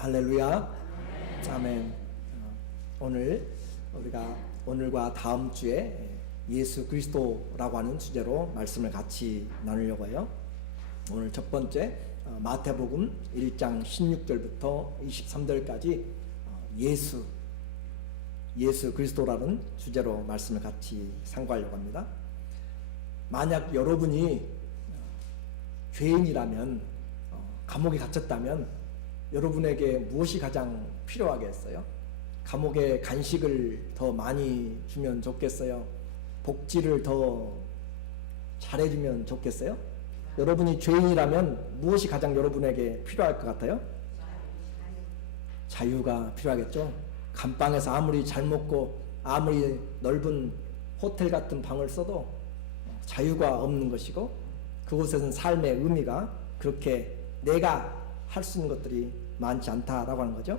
할렐루야. 아멘. 오늘 우리가 오늘과 다음 주에 예수 그리스도라고 하는 주제로 말씀을 같이 나누려고 해요. 오늘 첫 번째 마태복음 1장 16절부터 23절까지 예수 그리스도라는 주제로 말씀을 같이 상고하려고 합니다. 만약 여러분이 죄인이라면, 감옥에 갇혔다면 여러분에게 무엇이 가장 필요하겠어요? 감옥에 간식을 더 많이 주면 좋겠어요? 복지를 더 잘해주면 좋겠어요? 여러분이 죄인이라면 무엇이 가장 여러분에게 필요할 것 같아요? 자유가 필요하겠죠? 감방에서 아무리 잘 먹고 아무리 넓은 호텔 같은 방을 써도 자유가 없는 것이고, 그곳에서는 삶의 의미가 그렇게 내가 할 수 있는 것들이 많지 않다라고 하는 거죠.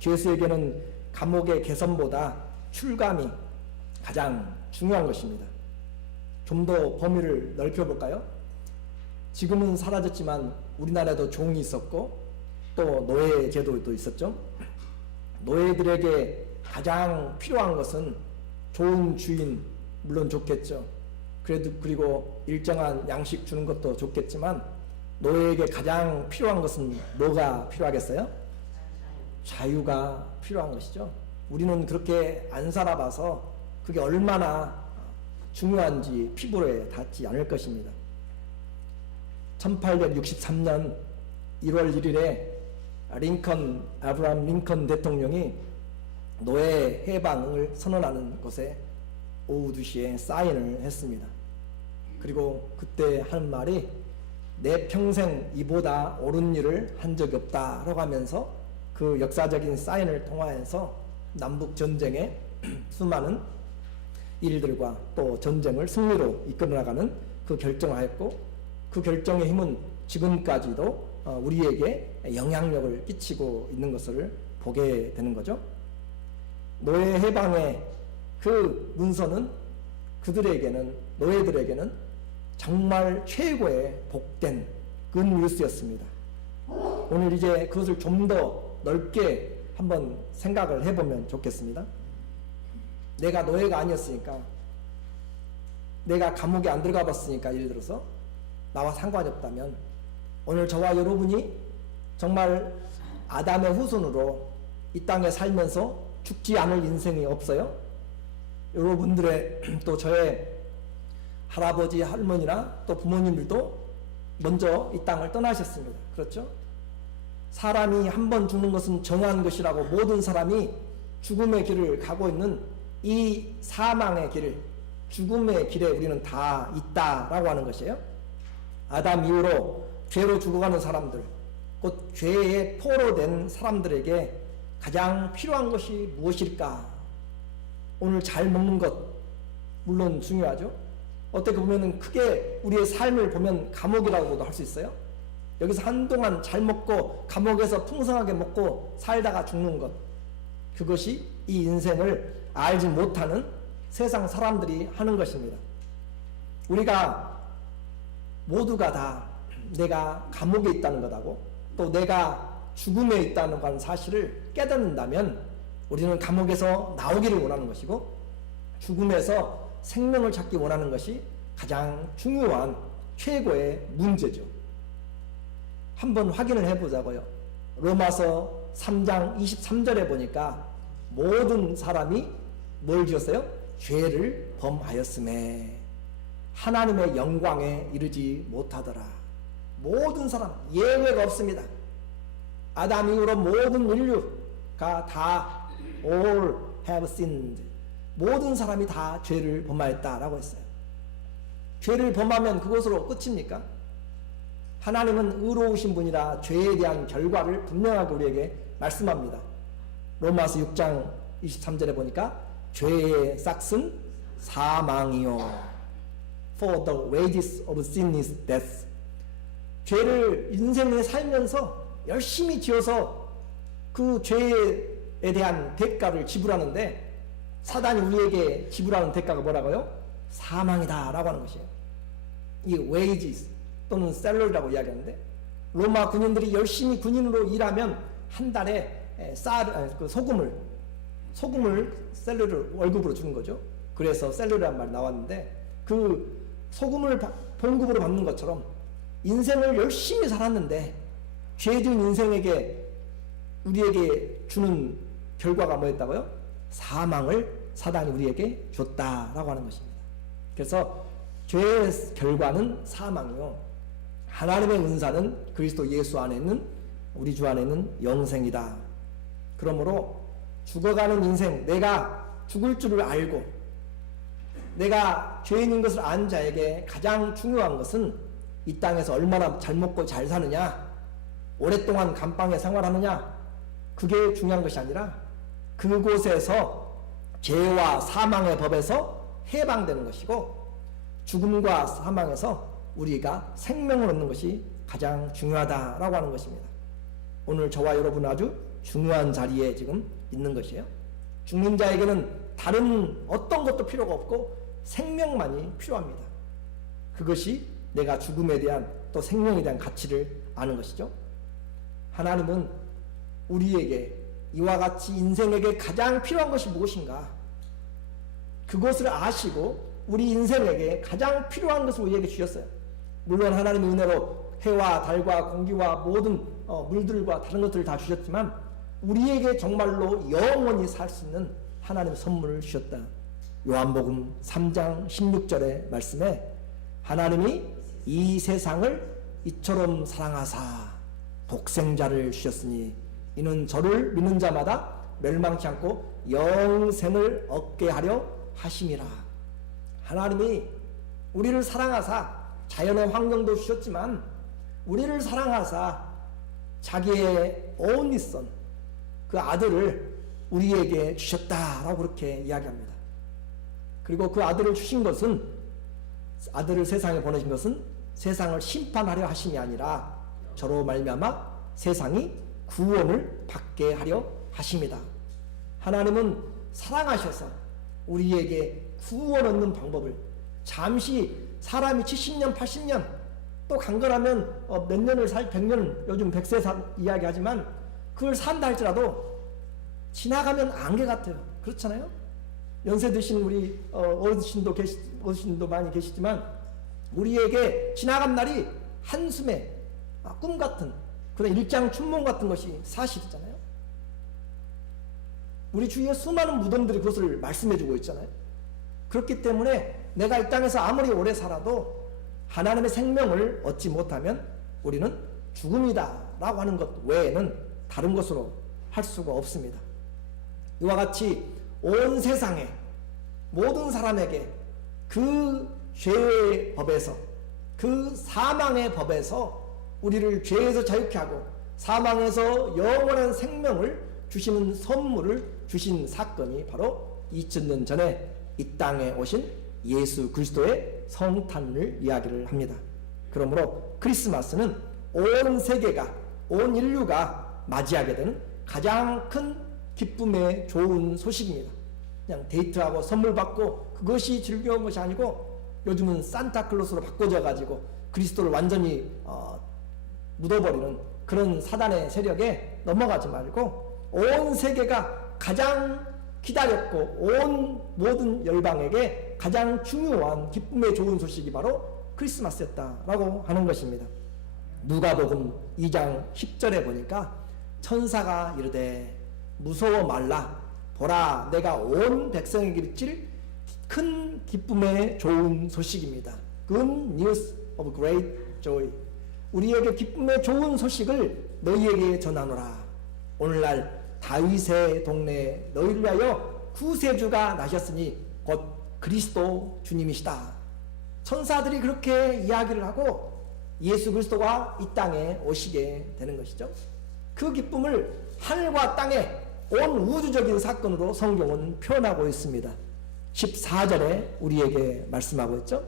죄수에게는 감옥의 개선보다 출감이 가장 중요한 것입니다. 좀 더 범위를 넓혀볼까요? 지금은 사라졌지만 우리나라에도 종이 있었고 또 노예 제도도 있었죠. 노예들에게 가장 필요한 것은 좋은 주인, 물론 좋겠죠. 그리고 일정한 양식 주는 것도 좋겠지만 노예에게 가장 필요한 것은 뭐가 필요하겠어요? 자유가 필요한 것이죠. 우리는 그렇게 안 살아봐서 그게 얼마나 중요한지 피부에 닿지 않을 것입니다. 1863년 1월 1일에 아브라함 링컨 대통령이 노예 해방을 선언하는 곳에 오후 2시에 사인을 했습니다. 그리고 그때 하는 말이 내 평생 이보다 옳은 일을 한 적이 없다라고 하면서 그 역사적인 사인을 통하여서 남북 전쟁의 수많은 일들과 또 전쟁을 승리로 이끌어 나가는 그 결정을 하였고, 그 결정의 힘은 지금까지도 우리에게 영향력을 끼치고 있는 것을 보게 되는 거죠. 노예 해방의 그 문서는 노예들에게는 정말 최고의 복된 굿뉴스였습니다. 오늘 이제 그것을 좀 더 넓게 한번 생각을 해보면 좋겠습니다. 내가 노예가 아니었으니까, 내가 감옥에 안 들어가 봤으니까, 예를 들어서 나와 상관이 없다면 오늘 저와 여러분이 정말 아담의 후손으로 이 땅에 살면서 죽지 않을 인생이 없어요? 여러분들의 또 저의 할아버지, 할머니나 또 부모님들도 먼저 이 땅을 떠나셨습니다. 그렇죠? 사람이 한 번 죽는 것은 정한 것이라고 모든 사람이 죽음의 길을 가고 있는 이 사망의 길, 죽음의 길에 우리는 다 있다라고 하는 것이에요. 아담 이후로 죄로 죽어가는 사람들, 곧 죄의 포로된 사람들에게 가장 필요한 것이 무엇일까? 오늘 잘 먹는 것, 물론 중요하죠. 어떻게 보면은 크게 우리의 삶을 보면 감옥이라고도 할 수 있어요. 여기서 한동안 잘 먹고 감옥에서 풍성하게 먹고 살다가 죽는 것, 그것이 이 인생을 알지 못하는 세상 사람들이 하는 것입니다. 우리가 모두가 다 내가 감옥에 있다는 것하고 또 내가 죽음에 있다는 건 사실을 깨닫는다면 우리는 감옥에서 나오기를 원하는 것이고 죽음에서 생명을 찾기 원하는 것이 가장 중요한 최고의 문제죠. 한번 확인을 해보자고요. 로마서 3장 23절에 보니까 모든 사람이 뭘 지었어요? 죄를 범하였음에 하나님의 영광에 이르지 못하더라. 모든 사람, 예외가 없습니다. 아담 이후로 모든 인류가 다 all have sinned, 모든 사람이 다 죄를 범하였다라고 했어요. 죄를 범하면 그것으로 끝입니까? 하나님은 의로우신 분이라 죄에 대한 결과를 분명하게 우리에게 말씀합니다. 로마서 6장 23절에 보니까 죄의 싹은 사망이요, For the wages of sin is death. 죄를 인생에 살면서 열심히 지어서 그 죄에 대한 대가를 지불하는데 사단이 우리에게 지불하는 대가가 뭐라고요? 사망이다 라고 하는 것이에요. 이 wages 또는 셀러리라고 이야기하는데, 로마 군인들이 열심히 군인으로 일하면 한 달에 소금을 샐러리를 월급으로 주는 거죠. 그래서 샐러리란 말이 나왔는데, 그 소금을 봉급으로 받는 것처럼 인생을 열심히 살았는데 죄진 인생에게 우리에게 주는 결과가 뭐였다고요? 사망을 사단이 우리에게 줬다라고 하는 것입니다. 그래서 죄의 결과는 사망이요, 하나님의 은사는 그리스도 예수 안에 있는, 우리 주 안에 있는 영생이다. 그러므로 죽어가는 인생, 내가 죽을 줄을 알고 내가 죄인인 것을 안 자에게 가장 중요한 것은 이 땅에서 얼마나 잘 먹고 잘 사느냐, 오랫동안 감방에 생활하느냐, 그게 중요한 것이 아니라 그곳에서 죄와 사망의 법에서 해방되는 것이고, 죽음과 사망에서 우리가 생명을 얻는 것이 가장 중요하다라고 하는 것입니다. 오늘 저와 여러분 아주 중요한 자리에 지금 있는 것이에요. 죽는 자에게는 다른 어떤 것도 필요가 없고 생명만이 필요합니다. 그것이 내가 죽음에 대한, 또 생명에 대한 가치를 아는 것이죠. 하나님은 우리에게 이와 같이 인생에게 가장 필요한 것이 무엇인가, 그것을 아시고 우리 인생에게 가장 필요한 것을 우리에게 주셨어요. 물론 하나님의 은혜로 해와 달과 공기와 모든 물들과 다른 것들을 다 주셨지만 우리에게 정말로 영원히 살 수 있는 하나님의 선물을 주셨다. 요한복음 3장 16절의 말씀에 하나님이 이 세상을 이처럼 사랑하사 독생자를 주셨으니 이는 저를 믿는 자마다 멸망치 않고 영생을 얻게 하려 하심이라. 하나님이 우리를 사랑하사 자연의 환경도 주셨지만 우리를 사랑하사 자기의 only son, 그 아들을 우리에게 주셨다라고 그렇게 이야기합니다. 그리고 그 아들을 주신 것은, 아들을 세상에 보내신 것은 세상을 심판하려 하심이 아니라 저로 말미암아 세상이 구원을 받게 하려 하심이다. 하나님은 사랑하셔서 우리에게 구원 얻는 방법을, 잠시 사람이 70년 80년 또 강건하면 몇 년을 100년, 요즘 100세 이야기하지만 그걸 산다 할지라도 지나가면 안개 같아요. 그렇잖아요. 연세 드신 우리 어르신도 많이 계시지만 우리에게 지나간 날이 한숨에 꿈 같은 그런 일장춘몽 같은 것이 사실이잖아요. 우리 주위에 수많은 무덤들이 그것을 말씀해주고 있잖아요. 그렇기 때문에 내가 이 땅에서 아무리 오래 살아도 하나님의 생명을 얻지 못하면 우리는 죽음이다 라고 하는 것 외에는 다른 것으로 할 수가 없습니다. 이와 같이 온 세상의 모든 사람에게 그 죄의 법에서, 그 사망의 법에서 우리를 죄에서 자유케 하고 사망에서 영원한 생명을 주시는 선물을 주신 사건이 바로 2000년 전에 이 땅에 오신 예수 그리스도의 성탄을 이야기를 합니다. 그러므로 크리스마스는 온 세계가, 온 인류가 맞이하게 되는 가장 큰 기쁨의 좋은 소식입니다. 그냥 데이트하고 선물 받고 그것이 즐거운 것이 아니고, 요즘은 산타클로스로 바꿔져 가지고 그리스도를 완전히 묻어버리는 그런 사단의 세력에 넘어가지 말고 온 세계가 가장 기다렸고 온 모든 열방에게 가장 중요한 기쁨의 좋은 소식이 바로 크리스마스였다라고 하는 것입니다. 누가복음 2장 10절에 보니까 천사가 이르되 무서워 말라, 보라 내가 온 백성에게 비칠 큰 기쁨의 좋은 소식입니다. Good news of great joy. 우리에게 기쁨의 좋은 소식을 너희에게 전하노라. 오늘날 다윗의 동네에 너희를 위하여 구세주가 나셨으니 곧 그리스도 주님이시다. 천사들이 그렇게 이야기를 하고 예수 그리스도가 이 땅에 오시게 되는 것이죠. 그 기쁨을 하늘과 땅에 온 우주적인 사건으로 성경은 표현하고 있습니다. 14절에 우리에게 말씀하고 있죠.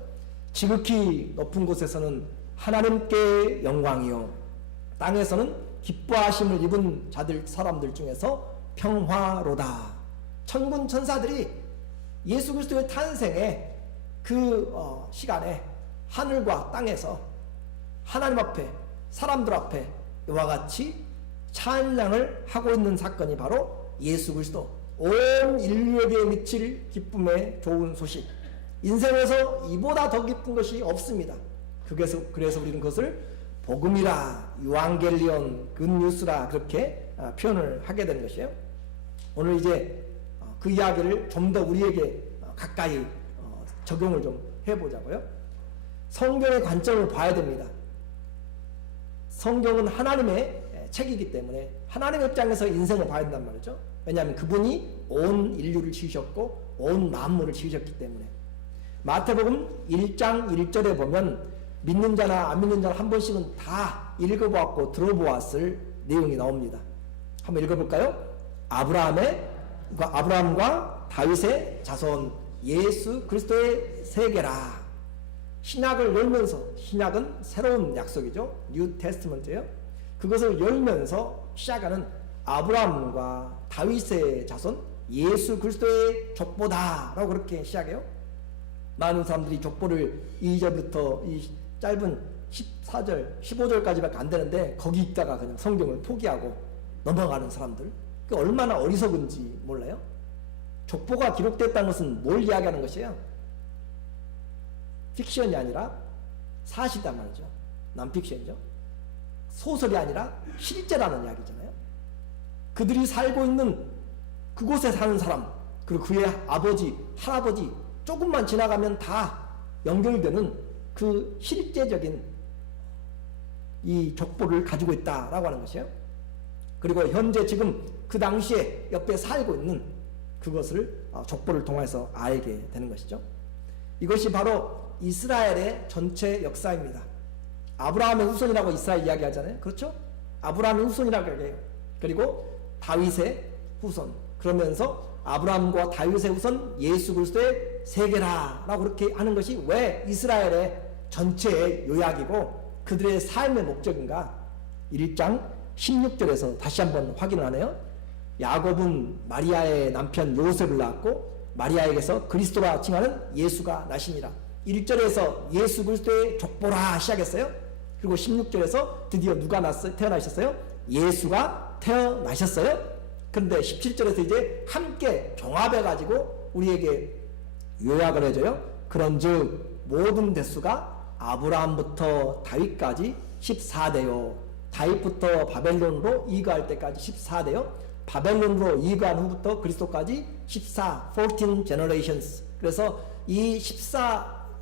지극히 높은 곳에서는 하나님께 영광이요, 땅에서는 기뻐하심을 입은 사람들 중에서 평화로다. 천군 천사들이 예수 그리스도의 탄생의 그 시간에 하늘과 땅에서 하나님 앞에, 사람들 앞에 이와 같이 찬양을 하고 있는 사건이 바로 예수 그리스도, 온 인류에게 미칠 기쁨의 좋은 소식. 인생에서 이보다 더 기쁜 것이 없습니다. 그래서 우리는 그것을 복음이라, 유앙겔리온, 굿뉴스라 그렇게 표현을 하게 되는 것이에요. 오늘 이제 그 이야기를 좀 더 우리에게 가까이 적용을 좀 해보자고요. 성경의 관점을 봐야 됩니다. 성경은 하나님의 책이기 때문에 하나님의 입장에서 인생을 봐야 된단 말이죠. 왜냐하면 그분이 온 인류를 지으셨고 온 만물을 지으셨기 때문에. 마태복음 1장 1절에 보면 믿는 자나 안 믿는 자나 한 번씩은 다 읽어보았고 들어보았을 내용이 나옵니다. 한번 읽어볼까요? 아브라함과 다윗의 자손 예수 그리스도의 세계라. 신약을 열면서, 신약은 새로운 약속이죠. 뉴 테스트먼트예요. 그것을 열면서 시작하는 아브라함과 다윗의 자손 예수 그리스도의 족보다 라고 그렇게 시작해요. 많은 사람들이 족보를 2절부터 이 짧은 14절, 15절까지밖에 안 되는데 거기 있다가 그냥 성경을 포기하고 넘어가는 사람들, 그 얼마나 어리석은지 몰라요? 족보가 기록됐다는 것은 뭘 이야기하는 것이에요? 픽션이 아니라 사실이란 말이죠. 난픽션이죠. 소설이 아니라 실제라는 이야기잖아요. 그들이 살고 있는 그곳에 사는 사람, 그리고 그의 아버지, 할아버지 조금만 지나가면 다 연결되는 그 실제적인 이 족보를 가지고 있다라고 하는 것이에요. 그리고 현재 지금 그 당시에 옆에 살고 있는 그것을 족보를 통해서 알게 되는 것이죠. 이것이 바로 이스라엘의 전체 역사입니다. 아브라함의 후손이라고 이스라엘 이야기하잖아요. 그렇죠? 아브라함의 후손이라고 얘기해요. 그리고 다윗의 후손, 그러면서 아브라함과 다윗의 후손 예수 그리스도의 세계라 라고 그렇게 하는 것이 왜 이스라엘의 전체의 요약이고 그들의 삶의 목적인가? 1장 16절에서 다시 한번 확인을 하네요. 야곱은 마리아의 남편 요셉을 낳았고 마리아에게서 그리스도라 칭하는 예수가 나시니라. 1절에서 예수 그리스도의 족보라 시작했어요. 그리고 16절에서 드디어 누가 태어나셨어요? 예수가 태어나셨어요. 그런데 17절에서 이제 함께 종합해가지고 우리에게 요약을 해줘요. 그런즉 모든 대수가 아브라함부터 다윗까지 14대요. 다윗부터 바벨론으로 이거할 때까지 14대요. 바벨론으로 이거한 후부터 그리스도까지 14 generations. 그래서 이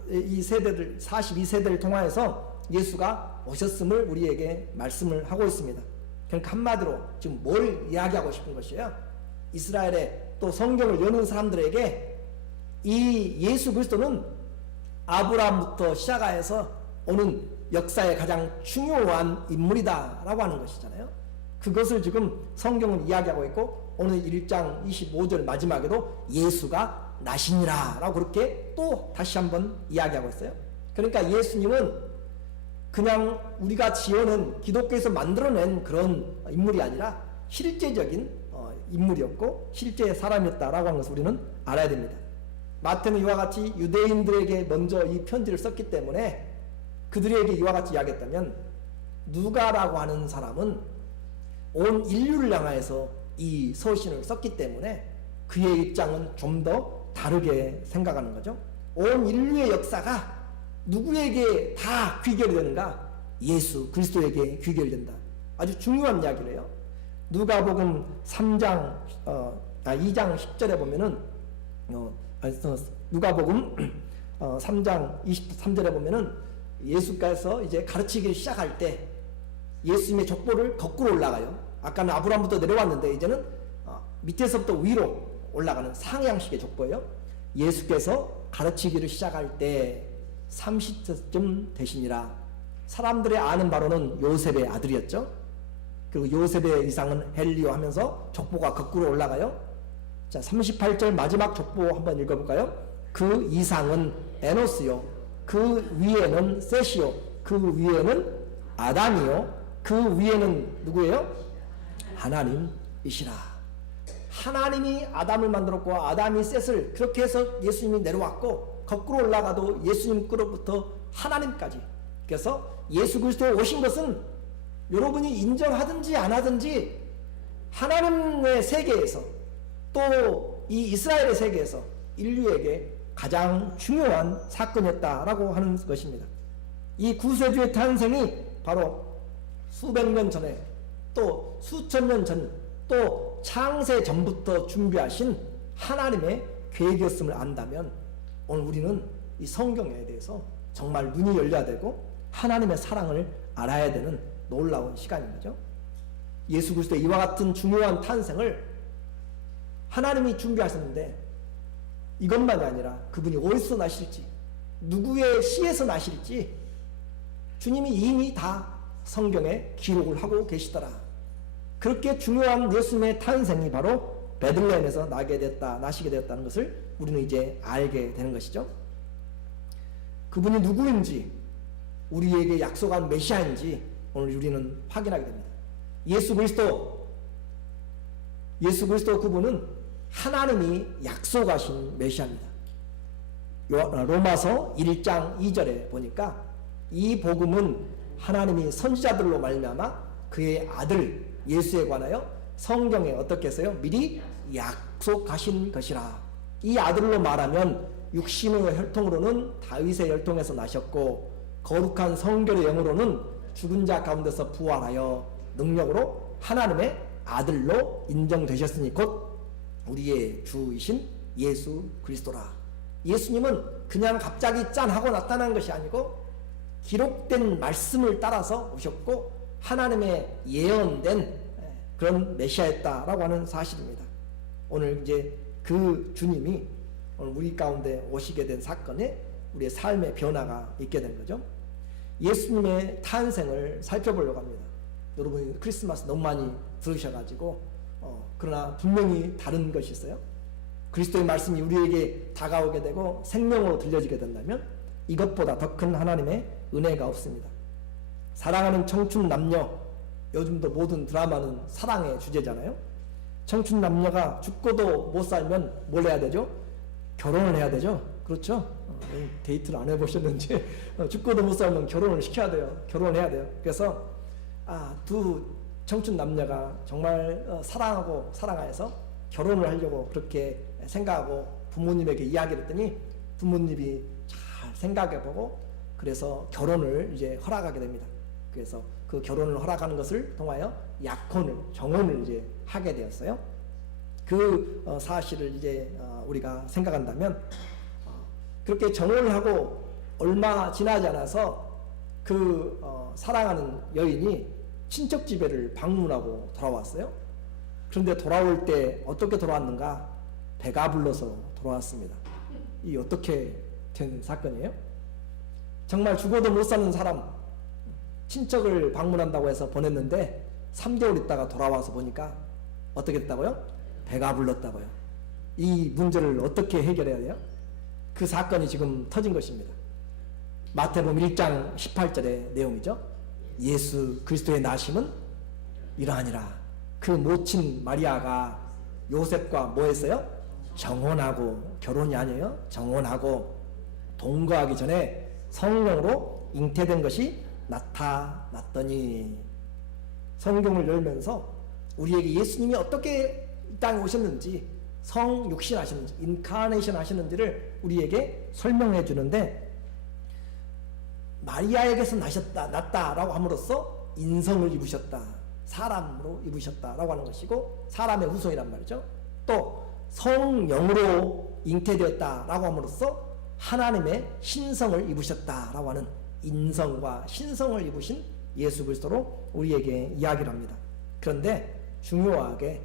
42세대를 통하여서 예수가 오셨음을 우리에게 말씀을 하고 있습니다. 그러니까 한마디로 지금 뭘 이야기하고 싶은 것이에요? 이스라엘의 또 성경을 여는 사람들에게 이 예수 그리스도는 아브라함부터 시작하여서 오는 역사의 가장 중요한 인물이다 라고 하는 것이잖아요. 그것을 지금 성경은 이야기하고 있고 오늘 1장 25절 마지막에도 예수가 나시니라 라고 그렇게 또 다시 한번 이야기하고 있어요. 그러니까 예수님은 그냥 우리가 지어낸 기독교에서 만들어낸 그런 인물이 아니라 실제적인 인물이었고 실제 사람이었다라고 하는 것을 우리는 알아야 됩니다. 마태는 이와 같이 유대인들에게 먼저 이 편지를 썼기 때문에 그들에게 이와 같이 이야기했다면 누가라고 하는 사람은 온 인류를 향하여서 이 서신을 썼기 때문에 그의 입장은 좀 더 다르게 생각하는 거죠. 온 인류의 역사가 누구에게 다 귀결이 되는가? 예수 그리스도에게 귀결이 된다. 아주 중요한 이야기래요. 누가복음 2장 10절에 보면은 누가복음 3장 23절에 보면은 예수께서 이제 가르치기 시작할 때 예수님의 족보를 거꾸로 올라가요. 아까는 아브라함부터 내려왔는데 이제는 밑에서부터 위로 올라가는 상향식의 족보예요. 예수께서 가르치기를 시작할 때 30쯤 되시니라. 사람들의 아는 바로는 요셉의 아들이었죠. 그리고 요셉의 이상은 헬리오 하면서 족보가 거꾸로 올라가요. 자, 38절 마지막 족보 한번 읽어볼까요? 그 이상은 에노스요. 그 위에는 셋이요. 그 위에는 아담이요. 그 위에는 누구예요? 하나님이시라. 하나님이 아담을 만들었고 아담이 셋을 그렇게 해서 예수님이 내려왔고 거꾸로 올라가도 예수님 끄로부터 하나님까지. 그래서 예수 그리스도에 오신 것은 여러분이 인정하든지 안 하든지 하나님의 세계에서 또 이 이스라엘의 세계에서 인류에게 가장 중요한 사건이었다라고 하는 것입니다. 이 구세주의 탄생이 바로 수백 년 전에 또 수천 년 전 또 창세 전부터 준비하신 하나님의 계획이었음을 안다면 오늘 우리는 이 성경에 대해서 정말 눈이 열려야 되고 하나님의 사랑을 알아야 되는 놀라운 시간인 거죠. 예수 그리스도의 이와 같은 중요한 탄생을 하나님이 준비하셨는데 이것만이 아니라 그분이 어디서 나실지 누구의 씨에서 나실지 주님이 이미 다 성경에 기록을 하고 계시더라. 그렇게 중요한 예수님의 탄생이 바로 베들레헴에서 나시게 되었다는 것을 우리는 이제 알게 되는 것이죠. 그분이 누구인지 우리에게 약속한 메시아인지 오늘 우리는 확인하게 됩니다. 예수 그리스도 그분은 하나님이 약속하신 메시아입니다. 로마서 1장 2절에 보니까 이 복음은 하나님이 선지자들로 말미암아 그의 아들 예수에 관하여 성경에 어떻게 했어요? 미리 약속하신 것이라. 이 아들로 말하면 육신의 혈통으로는 다윗의 혈통에서 나셨고 거룩한 성결의 영으로는 죽은 자 가운데서 부활하여 능력으로 하나님의 아들로 인정되셨으니 곧 우리의 주이신 예수 그리스도라. 예수님은 그냥 갑자기 짠 하고 나타난 것이 아니고 기록된 말씀을 따라서 오셨고 하나님의 예언된 그런 메시아였다라고 하는 사실입니다. 오늘 이제 그 주님이 오늘 우리 가운데 오시게 된 사건에 우리의 삶의 변화가 있게 된 거죠. 예수님의 탄생을 살펴보려고 합니다. 여러분이 크리스마스 너무 많이 들으셔가지고 그러나 분명히 다른 것이 있어요. 그리스도의 말씀이 우리에게 다가오게 되고 생명으로 들려지게 된다면 이것보다 더 큰 하나님의 은혜가 없습니다. 사랑하는 청춘 남녀, 요즘도 모든 드라마는 사랑의 주제잖아요. 청춘 남녀가 죽고도 못 살면 뭘 해야 되죠? 결혼을 해야 되죠. 그렇죠? 데이트를 안 해보셨는지 죽고도 못 살면 결혼을 시켜야 돼요. 결혼을 해야 돼요. 그래서 두 청춘 남녀가 정말 사랑하고 사랑해서 결혼을 하려고 그렇게 생각하고 부모님에게 이야기를 했더니 부모님이 잘 생각해보고 그래서 결혼을 이제 허락하게 됩니다. 그래서 그 결혼을 허락하는 것을 통하여 정혼을 이제 하게 되었어요. 그 사실을 이제 우리가 생각한다면 그렇게 정혼을 하고 얼마 지나지 않아서 그 사랑하는 여인이 친척 집에를 방문하고 돌아왔어요. 그런데 돌아올 때 어떻게 돌아왔는가? 배가 불러서 돌아왔습니다. 이 어떻게 된 사건이에요? 정말 죽어도 못 사는 사람 친척을 방문한다고 해서 보냈는데 3개월 있다가 돌아와서 보니까 어떻게 됐다고요? 배가 불렀다고요. 이 문제를 어떻게 해결해야 돼요? 그 사건이 지금 터진 것입니다. 마태복음 1장 18절의 내용이죠. 예수 그리스도의 나심은 이러하니라. 그 모친 마리아가 요셉과 뭐 했어요? 정혼하고, 결혼이 아니에요. 정혼하고 동거하기 전에 성령으로 잉태된 것이 나타났더니. 성경을 열면서 우리에게 예수님이 어떻게 이 땅에 오셨는지, 성육신 하시는지, 인카네이션 하시는지를 우리에게 설명해 주는데, 마리아에게서 났다라고 함으로써 인성을 입으셨다, 사람으로 입으셨다라고 하는 것이고, 사람의 후손이란 말이죠. 또 성령으로 잉태되었다라고 함으로써 하나님의 신성을 입으셨다라고 하는 인성과 신성을 입으신 예수 그리스도로 우리에게 이야기를 합니다. 그런데 중요하게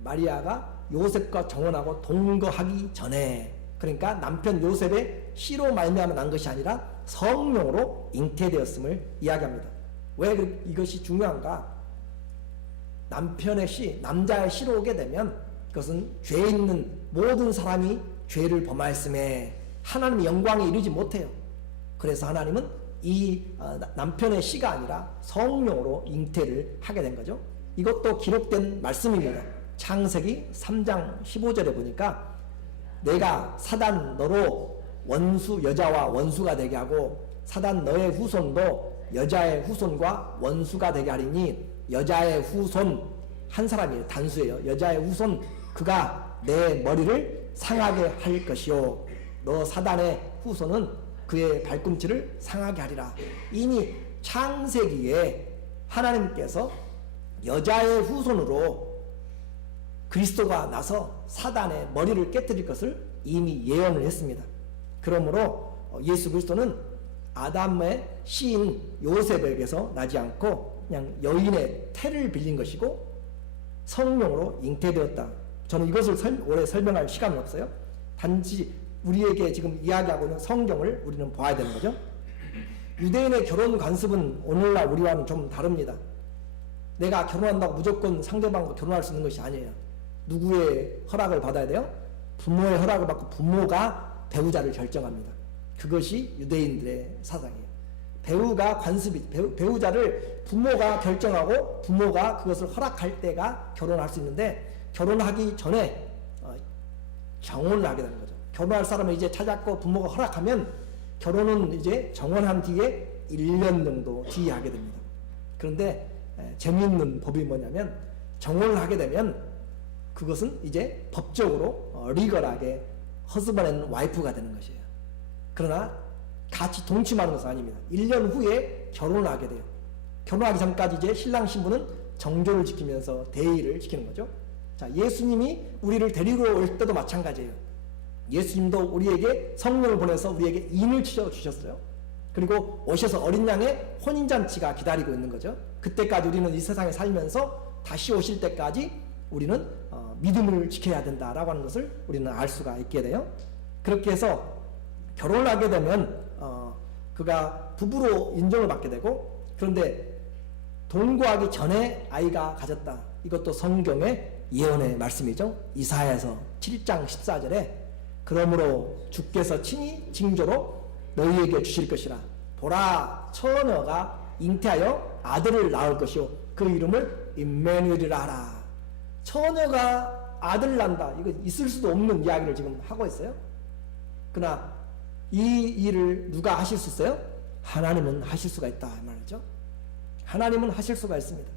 마리아가 요셉과 정혼하고 동거하기 전에, 그러니까 남편 요셉의 씨로 말미암아 난 것이 아니라 성령으로 잉태되었음을 이야기합니다. 왜 이것이 중요한가? 남편의 씨, 남자의 씨로 오게 되면 그것은 죄 있는 모든 사람이 죄를 범하였음에 하나님의 영광에 이르지 못해요. 그래서 하나님은 이 남편의 씨가 아니라 성령으로 잉태를 하게 된 거죠. 이것도 기록된 말씀입니다. 창세기 3장 15절에 보니까 내가 사단 너로 여자와 원수가 되게 하고 사단 너의 후손도 여자의 후손과 원수가 되게 하리니 여자의 후손 한 사람이에요. 단수예요. 여자의 후손 그가 내 머리를 상하게 할 것이요 너 사단의 후손은 그의 발꿈치를 상하게 하리라. 이미 창세기에 하나님께서 여자의 후손으로 그리스도가 나서 사단의 머리를 깨뜨릴 것을 이미 예언을 했습니다. 그러므로 예수 그리스도는 아담의 씨인 요셉에게서 나지 않고 그냥 여인의 태를 빌린 것이고 성령으로 잉태되었다. 저는 이것을 오래 설명할 시간은 없어요. 단지 우리에게 지금 이야기하고 있는 성경을 우리는 봐야 되는 거죠. 유대인의 결혼 관습은 오늘날 우리와는 좀 다릅니다. 내가 결혼한다고 무조건 상대방과 결혼할 수 있는 것이 아니에요. 누구의 허락을 받아야 돼요? 부모의 허락을 받고 부모가 배우자를 결정합니다. 그것이 유대인들의 사상이에요. 배우가 관습이 배우자를 부모가 결정하고 부모가 그것을 허락할 때가 결혼할 수 있는데 결혼하기 전에 정혼을 하게 되는 거죠. 결혼할 사람을 이제 찾았고 부모가 허락하면 결혼은 이제 정혼한 뒤에 1년 정도 뒤에 하게 됩니다. 그런데 재미있는 법이 뭐냐면 정혼을 하게 되면 그것은 이제 법적으로 리걸하게 허스밴 앤 와이프가 되는 것이에요. 그러나 같이 동침하는 것은 아닙니다. 1년 후에 결혼을 하게 돼요. 결혼하기 전까지 이제 신랑 신부는 정조를 지키면서 대의를 지키는 거죠. 자, 예수님이 우리를 데리고 올 때도 마찬가지예요. 예수님도 우리에게 성령을 보내서 우리에게 인을 주셨어요. 그리고 오셔서 어린 양의 혼인잔치가 기다리고 있는 거죠. 그때까지 우리는 이 세상에 살면서 다시 오실 때까지 우리는 믿음을 지켜야 된다라고 하는 것을 우리는 알 수가 있게 돼요. 그렇게 해서 결혼을 하게 되면 그가 부부로 인정을 받게 되고 그런데 동거하기 전에 아이가 가졌다. 이것도 성경의 예언의 말씀이죠. 이사야서 7장 14절에 그러므로 주께서 친히 징조로 너희에게 주실 것이라. 보라 처녀가 잉태하여 아들을 낳을 것이요 그 이름을 임마누엘이라 하라. 처녀가 아들 난다. 이거 있을 수도 없는 이야기를 지금 하고 있어요. 그러나 이 일을 누가 하실 수 있어요? 하나님은 하실 수가 있다 말이죠. 하나님은 하실 수가 있습니다.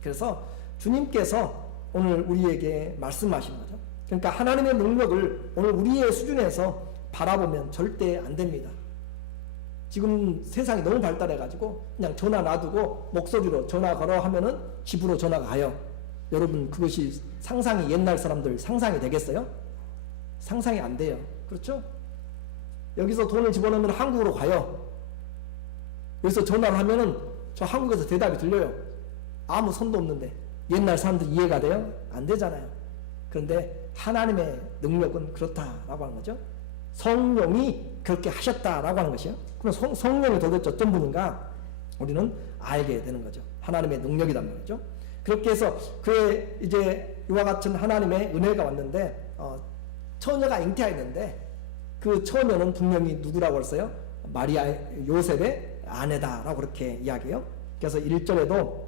그래서 주님께서 오늘 우리에게 말씀하시는 거죠. 그러니까 하나님의 능력을 오늘 우리의 수준에서 바라보면 절대 안 됩니다. 지금 세상이 너무 발달해가지고 그냥 전화 놔두고 목소리로 전화 걸어 하면은 집으로 전화가 가요. 여러분 그것이 상상이 옛날 사람들 상상이 되겠어요? 상상이 안 돼요. 그렇죠? 여기서 돈을 집어넣으면 한국으로 가요. 여기서 전화를 하면은 저 한국에서 대답이 들려요. 아무 손도 없는데 옛날 사람들 이해가 돼요? 안 되잖아요. 그런데 하나님의 능력은 그렇다라고 하는 거죠. 성령이 그렇게 하셨다라고 하는 것이요. 그럼 성령이 도대체 어떤 분인가 우리는 알게 되는 거죠. 하나님의 능력이란 말이죠. 그렇게 해서 그의 이제 이와 같은 하나님의 은혜가 왔는데 처녀가 잉태하였는데 그 처녀는 분명히 누구라고 했어요? 마리아 요셉의 아내다라고 그렇게 이야기해요. 그래서 1절에도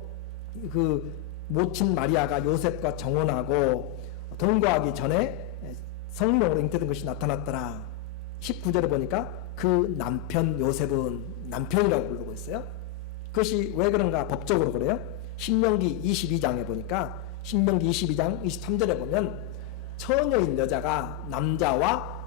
그 모친 마리아가 요셉과 정혼하고 동거하기 전에 성령으로 잉태된 것이 나타났더라. 19절에 보니까 그 남편 요셉은 남편이라고 부르고 있어요. 그것이 왜 그런가 법적으로 그래요. 신명기 22장에 보니까 신명기 22장 23절에 보면 처녀인 여자가 남자와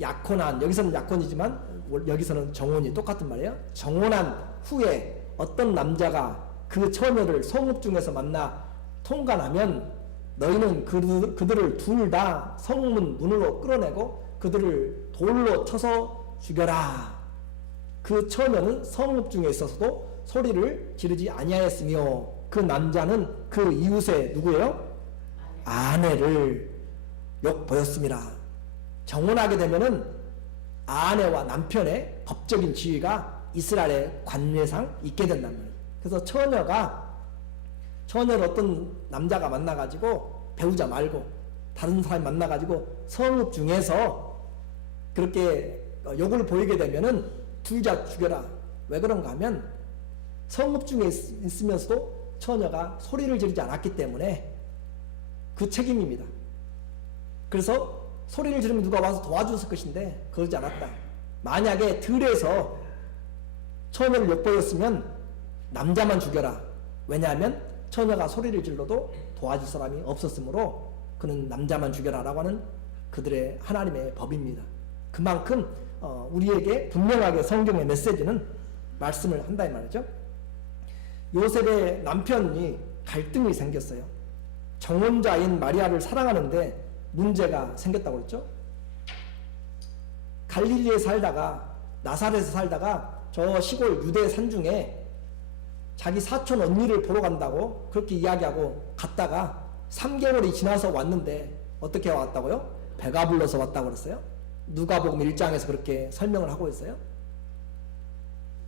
약혼한, 여기서는 약혼이지만 여기서는 정혼이 똑같은 말이에요. 정혼한 후에 어떤 남자가 그 처녀를 성읍 중에서 만나 통관하면 너희는 그들을 둘 다 성문 문으로 끌어내고 그들을 돌로 쳐서 죽여라. 그 처녀는 성읍 중에 있어서도 소리를 지르지 아니하였으며 그 남자는 그 이웃의 누구예요? 아내를 욕보였습니다. 정혼하게 되면은 아내와 남편의 법적인 지위가 이스라엘의 관례상 있게 된단 말이에요. 그래서 처녀를 어떤 남자가 만나가지고 배우자 말고 다른 사람이 만나가지고 성읍 중에서 그렇게 욕을 보이게 되면은 둘 다 죽여라. 왜 그런가 하면 성읍 중에 있으면서도 처녀가 소리를 지르지 않았기 때문에 그 책임입니다. 그래서 소리를 지르면 누가 와서 도와줬을 것인데 그러지 않았다. 만약에 들에서 처녀를 욕보였으면 남자만 죽여라. 왜냐하면 처녀가 소리를 질러도 도와줄 사람이 없었으므로 그는 남자만 죽여라라고 하는 그들의 하나님의 법입니다. 그만큼 우리에게 분명하게 성경의 메시지는 말씀을 한다 이 말이죠. 요셉의 남편이 갈등이 생겼어요. 정혼자인 마리아를 사랑하는데 문제가 생겼다고 그랬죠. 갈릴리에 살다가 나사렛에 살다가 저 시골 유대 산중에 자기 사촌 언니를 보러 간다고 그렇게 이야기하고 갔다가 3개월이 지나서 왔는데 어떻게 왔다고요? 배가 불러서 왔다고 그랬어요. 누가복음 1장에서 그렇게 설명을 하고 있어요.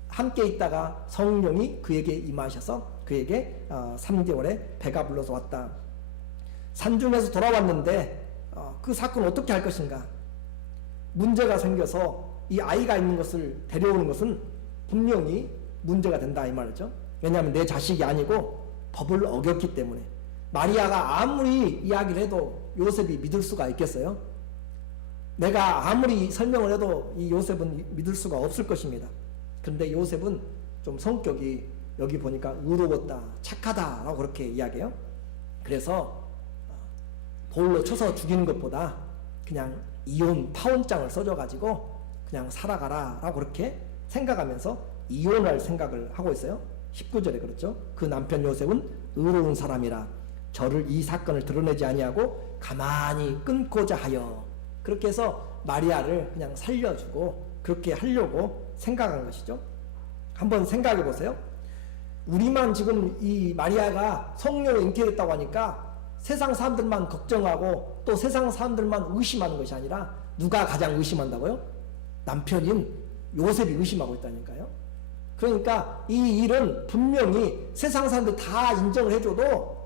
함께 있다가 성령이 그에게 임하셔서 그에게 3개월에 배가 불러서 왔다. 산중에서 돌아왔는데 그 사건을 어떻게 할 것인가? 문제가 생겨서 이 아이가 있는 것을 데려오는 것은 분명히 문제가 된다 이 말이죠. 왜냐하면 내 자식이 아니고 법을 어겼기 때문에. 마리아가 아무리 이야기를 해도 요셉이 믿을 수가 있겠어요? 내가 아무리 설명을 해도 이 요셉은 믿을 수가 없을 것입니다. 그런데 요셉은 좀 성격이 여기 보니까 의로웠다, 착하다라고 그렇게 이야기해요. 그래서 돌로 쳐서 죽이는 것보다 그냥 이혼 파혼장을 써줘가지고 그냥 살아가라 라고 그렇게 생각하면서 이혼할 생각을 하고 있어요. 19절에 그렇죠. 그 남편 요셉은 의로운 사람이라 저를 이 사건을 드러내지 아니하고 가만히 끊고자 하여, 그렇게 해서 마리아를 그냥 살려주고 그렇게 하려고 생각한 것이죠. 한번 생각해 보세요. 우리만 지금 이 마리아가 성령으로 잉태됐다고 하니까 세상 사람들만 걱정하고 또 세상 사람들만 의심하는 것이 아니라 누가 가장 의심한다고요? 남편인 요셉이 의심하고 있다니까요. 그러니까 이 일은 분명히 세상 사람들 다 인정을 해줘도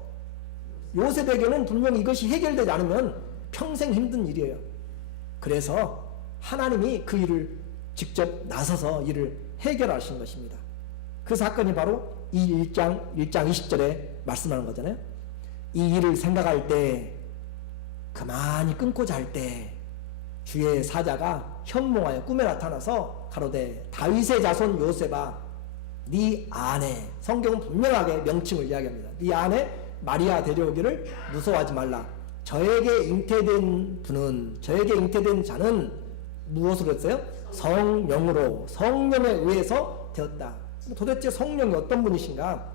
요셉에게는 분명히 이것이 해결되지 않으면 평생 힘든 일이에요. 그래서 하나님이 그 일을 직접 나서서 일을 해결하신 것입니다. 그 사건이 바로 이 1장 20절에 말씀하는 거잖아요. 이 일을 생각할 때, 가만히 끊고자 할 때 주의 사자가 현몽하여 꿈에 나타나서 가로되 다윗의 자손 요셉아 네 아내, 성경은 분명하게 명칭을 이야기합니다. 네 아내 마리아 데려오기를 무서워하지 말라. 저에게 잉태된 분은, 저에게 잉태된 자는 무엇으로 했어요? 성령으로, 성령에 의해서 되었다. 도대체 성령이 어떤 분이신가?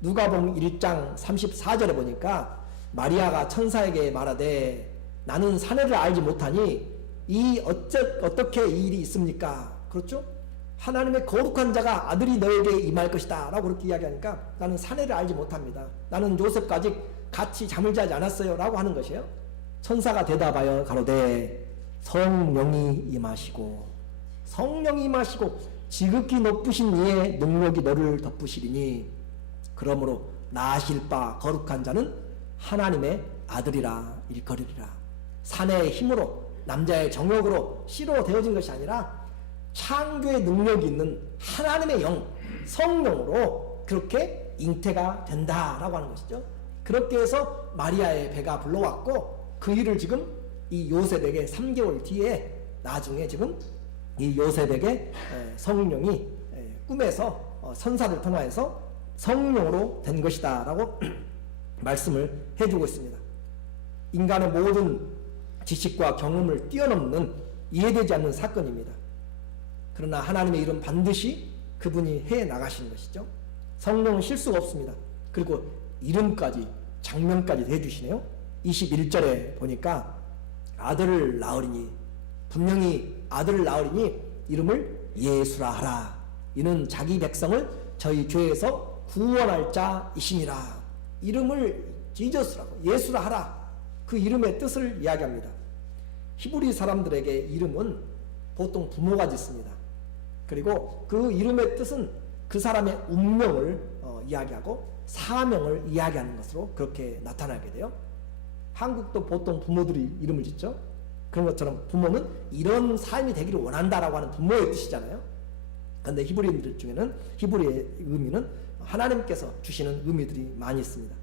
누가복음 1장 34절에 보니까 마리아가 천사에게 말하되 나는 사내를 알지 못하니 이 어떻게 이 일이 있습니까? 그렇죠? 하나님의 거룩한 자가 아들이 너에게 임할 것이다 라고 그렇게 이야기하니까 나는 사내를 알지 못합니다. 나는 요셉과 아직 같이 잠을 자지 않았어요 라고 하는 것이에요. 천사가 대답하여 가로되 성령이 임하시고, 성령이 임하시고 지극히 높으신 이의 능력이 너를 덮으시리니 그러므로 나실 바 거룩한 자는 하나님의 아들이라 일컬으리라. 사내의 힘으로, 남자의 정욕으로 씨로 되어진 것이 아니라 창조의 능력이 있는 하나님의 영, 성령으로 그렇게 잉태가 된다라고 하는 것이죠. 그렇게 해서 마리아의 배가 불러왔고 그 일을 지금 이 요셉에게 3개월 뒤에 나중에 지금 이 요셉에게 성령이 꿈에서 선사를 통하여서 성령으로 된 것이다 라고 말씀을 해주고 있습니다. 인간의 모든 지식과 경험을 뛰어넘는 이해되지 않는 사건입니다. 그러나 하나님의 일은 반드시 그분이 해 나가시는 것이죠. 성령은 실수가 없습니다. 그리고 이름까지, 장면까지 해주시네요. 21절에 보니까 아들을 낳으리니, 분명히 아들을 낳으리니 이름을 예수라 하라. 이는 자기 백성을 저희 죄에서 구원할 자이심이라. 이름을 지저스라고, 예수라 하라. 그 이름의 뜻을 이야기합니다. 히브리 사람들에게 이름은 보통 부모가 짓습니다. 그리고 그 이름의 뜻은 그 사람의 운명을 이야기하고 사명을 이야기하는 것으로 그렇게 나타나게 돼요. 한국도 보통 부모들이 이름을 짓죠. 그런 것처럼 부모는 이런 삶이 되기를 원한다라고 하는 부모의 뜻이잖아요. 그런데 히브리인들 중에는, 히브리의 의미는 하나님께서 주시는 의미들이 많이 있습니다.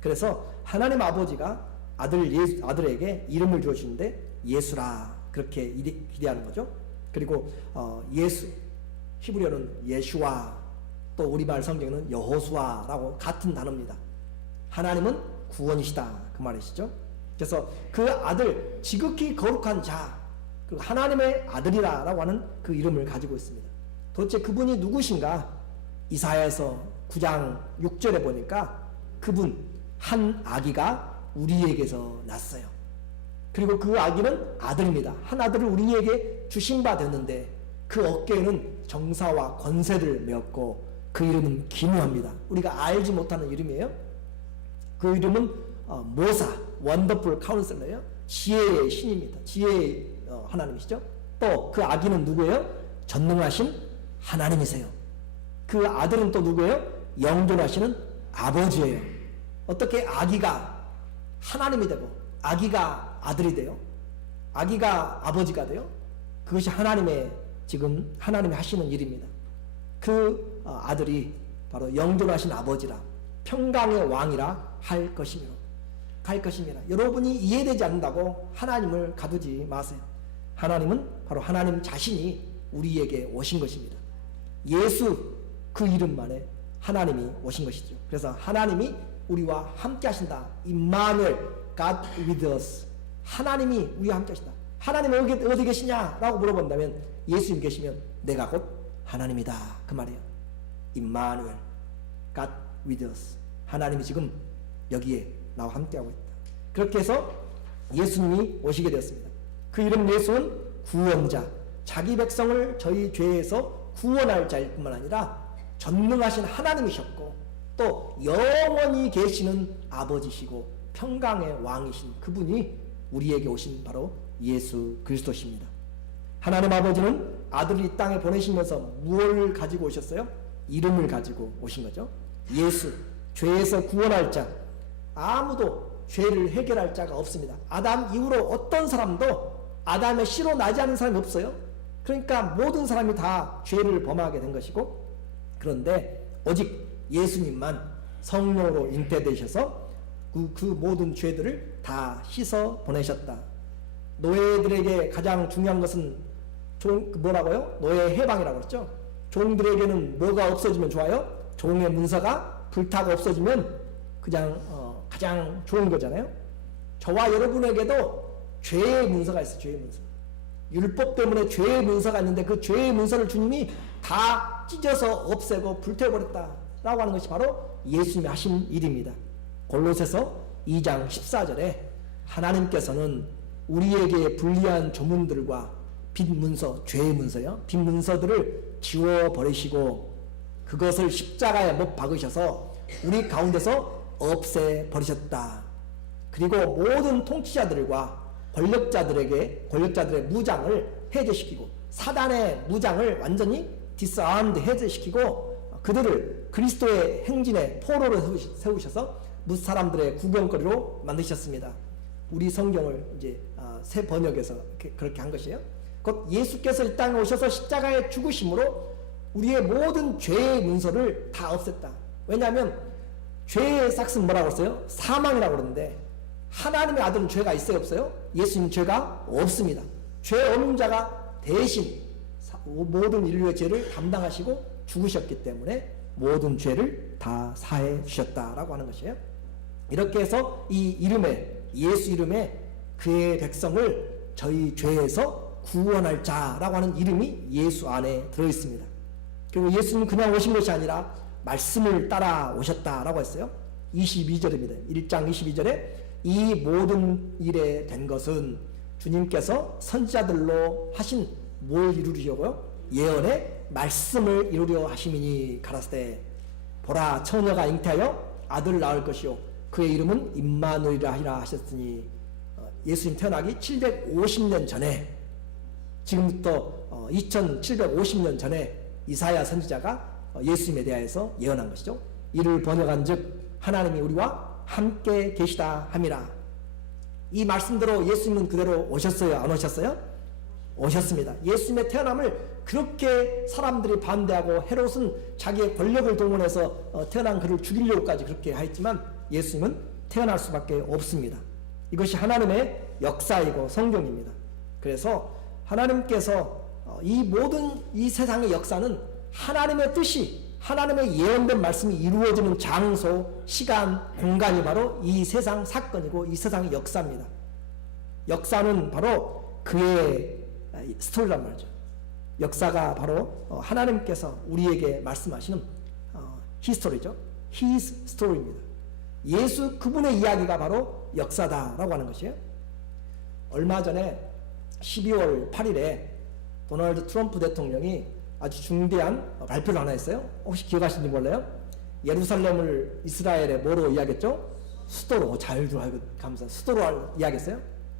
그래서 하나님 아버지가 아들에게 이름을 주시는데 예수라 그렇게 기대하는 거죠. 그리고 예수, 히브리어는 예슈와, 또 우리말 성경에는 여호수아라고 같은 단어입니다. 하나님은 구원이시다 그 말이시죠. 그래서 그 아들 지극히 거룩한 자, 그 하나님의 아들이라고 하는 그 이름을 가지고 있습니다. 도대체 그분이 누구신가? 이사야에서 9장 6절에 보니까 그분 한 아기가 우리에게서 났어요. 그리고 그 아기는 아들입니다. 한 아들을 우리에게 주신 바 됐는데 그 어깨에는 정사와 권세를 메었고 그 이름은 기묘합니다. 우리가 알지 못하는 이름이에요. 그 이름은 모사, 원더풀 카운슬러예요. 지혜의 신입니다. 지혜의 하나님이시죠. 또 그 아기는 누구예요? 전능하신 하나님이세요. 그 아들은 또 누구예요? 영존하시는 아버지예요. 어떻게 아기가 하나님이 되고 아기가 아들이 돼요? 아기가 아버지가 돼요? 그것이 하나님의 지금 하나님이 하시는 일입니다. 그 아들이 바로 영존하신 아버지라 평강의 왕이라 할 것이며 여러분이 이해되지 않는다고 하나님을 가두지 마세요. 하나님은 바로 하나님 자신이 우리에게 오신 것입니다. 예수 그 이름만에 하나님이 오신 것이죠. 그래서 하나님이 우리와 함께 하신다. 임마누엘, God with us. 하나님이 우리와 함께 하신다. 하나님 어디 계시냐라고 물어본다면 예수님 계시면 내가 곧 하나님이다 그 말이에요. 임마누엘, God with us. 하나님이 지금 여기에 나와 함께하고 있다. 그렇게 해서 예수님이 오시게 되었습니다. 그 이름 예수는 구원자, 자기 백성을 저희 죄에서 구원할 자일 뿐만 아니라 전능하신 하나님이셨고 또 영원히 계시는 아버지시고 평강의 왕이신 그분이 우리에게 오신 바로 예수 그리스도십니다. 하나님 아버지는 아들을 이 땅에 보내시면서 무엇을 가지고 오셨어요? 이름을 가지고 오신 거죠. 예수, 죄에서 구원할 자. 아무도 죄를 해결할 자가 없습니다. 아담 이후로 어떤 사람도 아담의 씨로 나지 않은 사람이 없어요. 그러니까 모든 사람이 다 죄를 범하게 된 것이고, 그런데 오직 예수님만 성령으로 잉태되셔서 그 모든 죄들을 다 씻어 보내셨다. 노예들에게 가장 중요한 것은 뭐라고요? 노예 해방이라고 그랬죠. 종들에게는 뭐가 없어지면 좋아요? 종의 문서가 불타고 없어지면 그냥 가장 좋은 거잖아요. 저와 여러분에게도 죄의 문서가 있어요. 죄의 문서. 율법 때문에 죄의 문서가 있는데 그 죄의 문서를 주님이 다 찢어서 없애고 불태워버렸다라고 하는 것이 바로 예수님이 하신 일입니다. 골로새서 2장 14절에 하나님께서는 우리에게 불리한 조문들과 빈 문서, 죄의 문서요, 빈 문서들을 지워버리시고 그것을 십자가에 못 박으셔서 우리 가운데서 없애버리셨다. 그리고 모든 통치자들과 권력자들의 무장을 해제시키고 사단의 무장을 완전히 디스아운드 해제시키고 그들을 그리스도의 행진의 포로로 세우셔서 무사람들의 구경거리로 만드셨습니다. 우리 성경을 이제 새 번역에서 그렇게 한 것이에요. 곧 예수께서 이 땅에 오셔서 십자가에 죽으심으로 우리의 모든 죄의 문서를 다 없앴다. 왜냐하면 죄의 싹은 뭐라고 했어요? 사망이라고 그러는데 하나님의 아들은 죄가 있어요, 없어요? 예수님 죄가 없습니다. 죄 없는 자가 대신 모든 인류의 죄를 담당하시고 죽으셨기 때문에 모든 죄를 다 사해 주셨다라고 하는 것이에요. 이렇게 해서 이 이름에, 예수 이름에 그의 백성을 저희 죄에서 구원할 자라고 하는 이름이 예수 안에 들어있습니다. 그리고 예수님은 그냥 오신 것이 아니라 말씀을 따라 오셨다라고 했어요. 22절입니다. 1장 22절에 이 모든 일에 된 것은 주님께서 선지자들로 하신 뭘 이루려고요? 예언의 말씀을 이루려 하심이니 가라사대 보라 처녀가 잉태하여 아들을 낳을 것이요 그의 이름은 임마누엘이라 하리라 하셨으니 예수님 태어나기 750년 전에 지금부터 2750년 전에 이사야 선지자가 예수님에 대하여서 예언한 것이죠. 이를 번역한 즉 하나님이 우리와 함께 계시다 함이라. 이 말씀대로 예수님은 그대로 오셨어요? 안 오셨어요? 오셨습니다. 예수님의 태어남을 그렇게 사람들이 반대하고 헤롯은 자기의 권력을 동원해서 태어난 그를 죽이려고까지 그렇게 하였지만 예수님은 태어날 수밖에 없습니다. 이것이 하나님의 역사이고 성경입니다. 그래서 하나님께서 이 모든 이 세상의 역사는 하나님의 뜻이 하나님의 예언된 말씀이 이루어지는 장소, 시간, 공간이 바로 이 세상 사건이고 이 세상의 역사입니다. 역사는 바로 그의 스토리란 말이죠. 역사가 바로 하나님께서 우리에게 말씀하시는 히스토리죠. His story입니다. 예수 그분의 이야기가 바로 역사다라고 하는 것이에요. 얼마 전에 12월 8일에 도널드 트럼프 대통령이 아주 중대한 발표를 하나 했어요. 혹시 기억하시는지 몰라요? 예루살렘을 이스라엘에 뭐로 이야기했죠? 수도로. 잘 알고 감사합니다. 수도로 이야기했어요.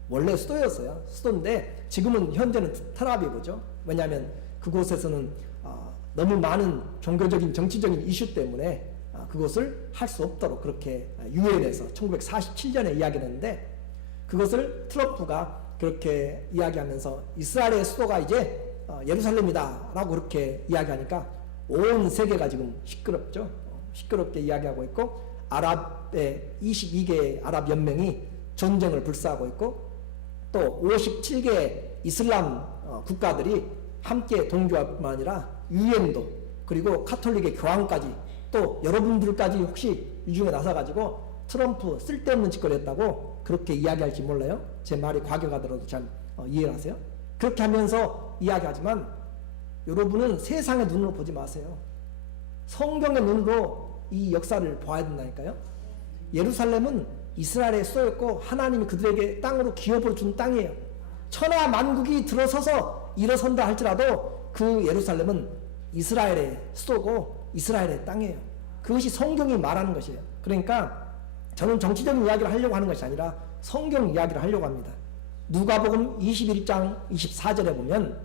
원래 수도였어요. 수도인데 지금은 현재는 텔아비브죠. 왜냐하면 그곳에서는 너무 많은 종교적인 정치적인 이슈 때문에 그것을 할 수 없도록 그렇게 유엔에서 1947년에 이야기했는데 그것을 트럼프가 그렇게 이야기하면서 이스라엘의 수도가 이제 예루살렘이다 라고 그렇게 이야기하니까 온 세계가 지금 시끄럽죠. 시끄럽게 이야기하고 있고 아랍의 22개 아랍 연맹이 전쟁을 불사하고 있고 또 57개 이슬람 국가들이 함께 동조할 아니라 유엔도 그리고 카톨릭의 교황까지 또 여러분들까지 혹시 이 중에 나서가지고 트럼프 쓸데없는 짓거리 했다고 그렇게 이야기할지 몰라요. 제 말이 과격하더라도 잘 이해를 하세요. 그렇게 하면서 이야기하지만 여러분은 세상의 눈으로 보지 마세요. 성경의 눈으로 이 역사를 보아야 된다니까요. 예루살렘은 이스라엘의 수도였고 하나님이 그들에게 땅으로 기업으로 준 땅이에요. 천하 만국이 들어서서 일어선다 할지라도 그 예루살렘은 이스라엘의 수도고 이스라엘의 땅이에요. 그것이 성경이 말하는 것이에요. 그러니까 저는 정치적인 이야기를 하려고 하는 것이 아니라 성경 이야기를 하려고 합니다. 누가복음 21장 24절에 보면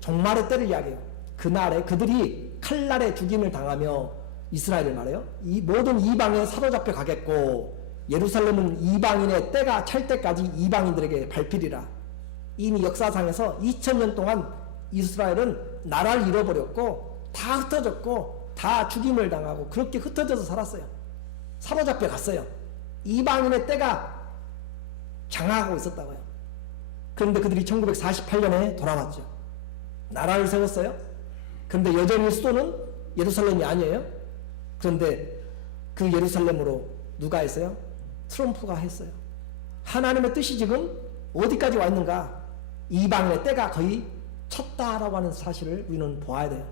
종말의 때를 이야기해요. 그날에 그들이 칼날에 죽임을 당하며 이스라엘을 말해요. 이 모든 이방에 사로잡혀 가겠고 예루살렘은 이방인의 때가 찰 때까지 이방인들에게 밟히리라. 이미 역사상에서 2000년 동안 이스라엘은 나라를 잃어버렸고 다 흩어졌고 다 죽임을 당하고 그렇게 흩어져서 살았어요. 사로잡혀 갔어요. 이방인의 때가 장하고 있었다고요. 그런데 그들이 1948년에 돌아왔죠. 나라를 세웠어요. 그런데 여전히 수도는 예루살렘이 아니에요. 그런데 그 예루살렘으로 누가 했어요? 트럼프가 했어요. 하나님의 뜻이 지금 어디까지 와 있는가? 이방인의 때가 거의 찼다라고 하는 사실을 우리는 보아야 돼요.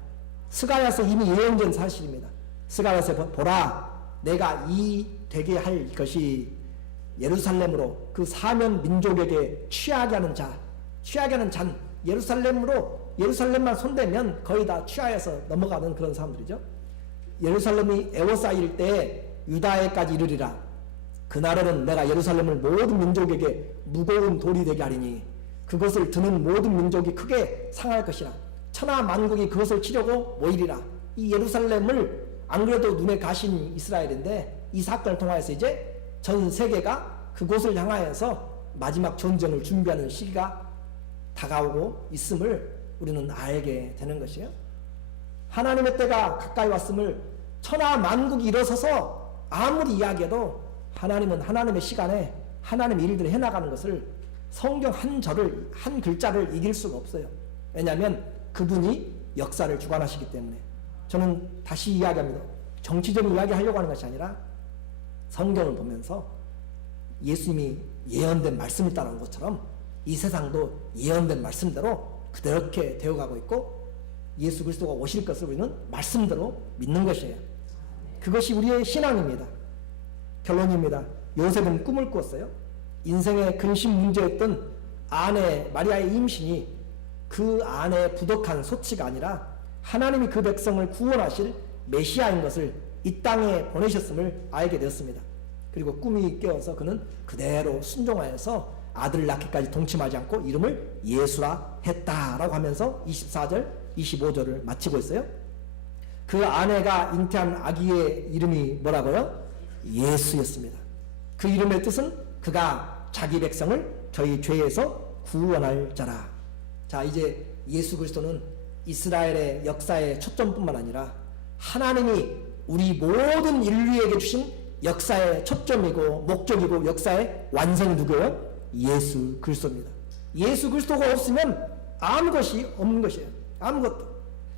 스가랴서 이미 예언된 사실입니다. 스가랴서 보라, 내가 이 되게 할 것이 예루살렘으로 그 사면 민족에게 취하게 하는 자, 취하게 하는 잔, 예루살렘만 손대면 거의 다 취하여서 넘어가는 그런 사람들이죠. 예루살렘이 에워싸일 때 유다에까지 이르리라. 그날에는 내가 예루살렘을 모든 민족에게 무거운 돌이 되게 하리니 그것을 드는 모든 민족이 크게 상할 것이라. 천하 만국이 그것을 치려고 모이리라. 이 예루살렘을 안 그래도 눈에 가신 이스라엘인데 이 사건을 통하여서 이제 전 세계가 그곳을 향하여서 마지막 전쟁을 준비하는 시기가 다가오고 있음을 우리는 알게 되는 것이에요. 하나님의 때가 가까이 왔음을 천하 만국이 일어서서 아무리 이야기해도 하나님은 하나님의 시간에 하나님의 일들을 해나가는 것을 성경 한 절을 한 글자를 이길 수가 없어요. 왜냐하면 그분이 역사를 주관하시기 때문에. 저는 다시 이야기합니다. 정치적인 이야기 하려고 하는 것이 아니라 성경을 보면서 예수님이 예언된 말씀을 따르는 것처럼 이 세상도 예언된 말씀대로 그렇게 되어가고 있고 예수 그리스도가 오실 것을 우리는 말씀대로 믿는 것이에요. 그것이 우리의 신앙입니다. 결론입니다. 요셉은 꿈을 꾸었어요. 인생의 근심 문제였던 아내 마리아의 임신이 그 아내의 부덕한 소치가 아니라 하나님이 그 백성을 구원하실 메시아인 것을 이 땅에 보내셨음을 알게 되었습니다. 그리고 꿈이 깨어서 그는 그대로 순종하여서 아들을 낳기까지 동침하지 않고 이름을 예수라 했다라고 하면서 24절, 25절을 마치고 있어요. 그 아내가 잉태한 아기의 이름이 뭐라고요? 예수였습니다. 그 이름의 뜻은 그가 자기 백성을 저희 죄에서 구원할 자라. 자, 이제 예수 그리스도는 이스라엘의 역사의 초점뿐만 아니라 하나님이 우리 모든 인류에게 주신 역사의 초점이고 목적이고 역사의 완성이 누구예요? 예수 그리스도입니다. 예수 그리스도가 없으면 아무 것이 없는 것이에요. 아무것도.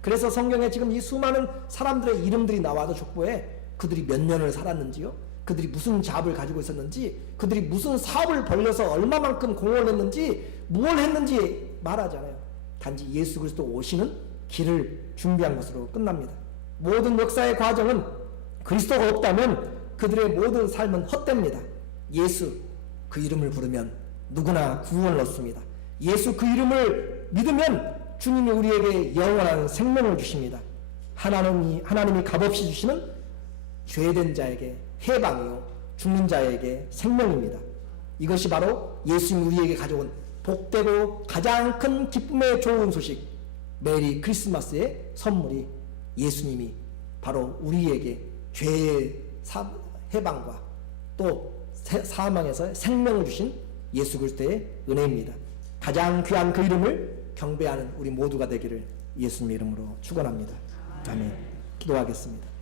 그래서 성경에 지금 이 수많은 사람들의 이름들이 나와도 족보에 그들이 몇 년을 살았는지요, 그들이 무슨 잡을 가지고 있었는지, 그들이 무슨 사업을 벌려서 얼마만큼 공헌을 했는지, 무엇을 했는지 말하잖아요. 단지 예수 그리스도 오시는 길을 준비한 것으로 끝납니다. 모든 역사의 과정은 그리스도가 없다면 그들의 모든 삶은 헛됩니다. 예수 그 이름을 부르면 누구나 구원을 얻습니다. 예수 그 이름을 믿으면 주님이 우리에게 영원한 생명을 주십니다. 하나님이 값없이 주시는 죄된 자에게 해방이요 죽는 자에게 생명입니다. 이것이 바로 예수님이 우리에게 가져온 복되고 가장 큰 기쁨의 좋은 소식, 메리 크리스마스의 선물이 예수님이 바로 우리에게 죄의 해방과 또 사망에서 생명을 주신 예수 그리스도의 은혜입니다. 가장 귀한 그 이름을 경배하는 우리 모두가 되기를 예수님의 이름으로 축원합니다. 아멘. 기도하겠습니다.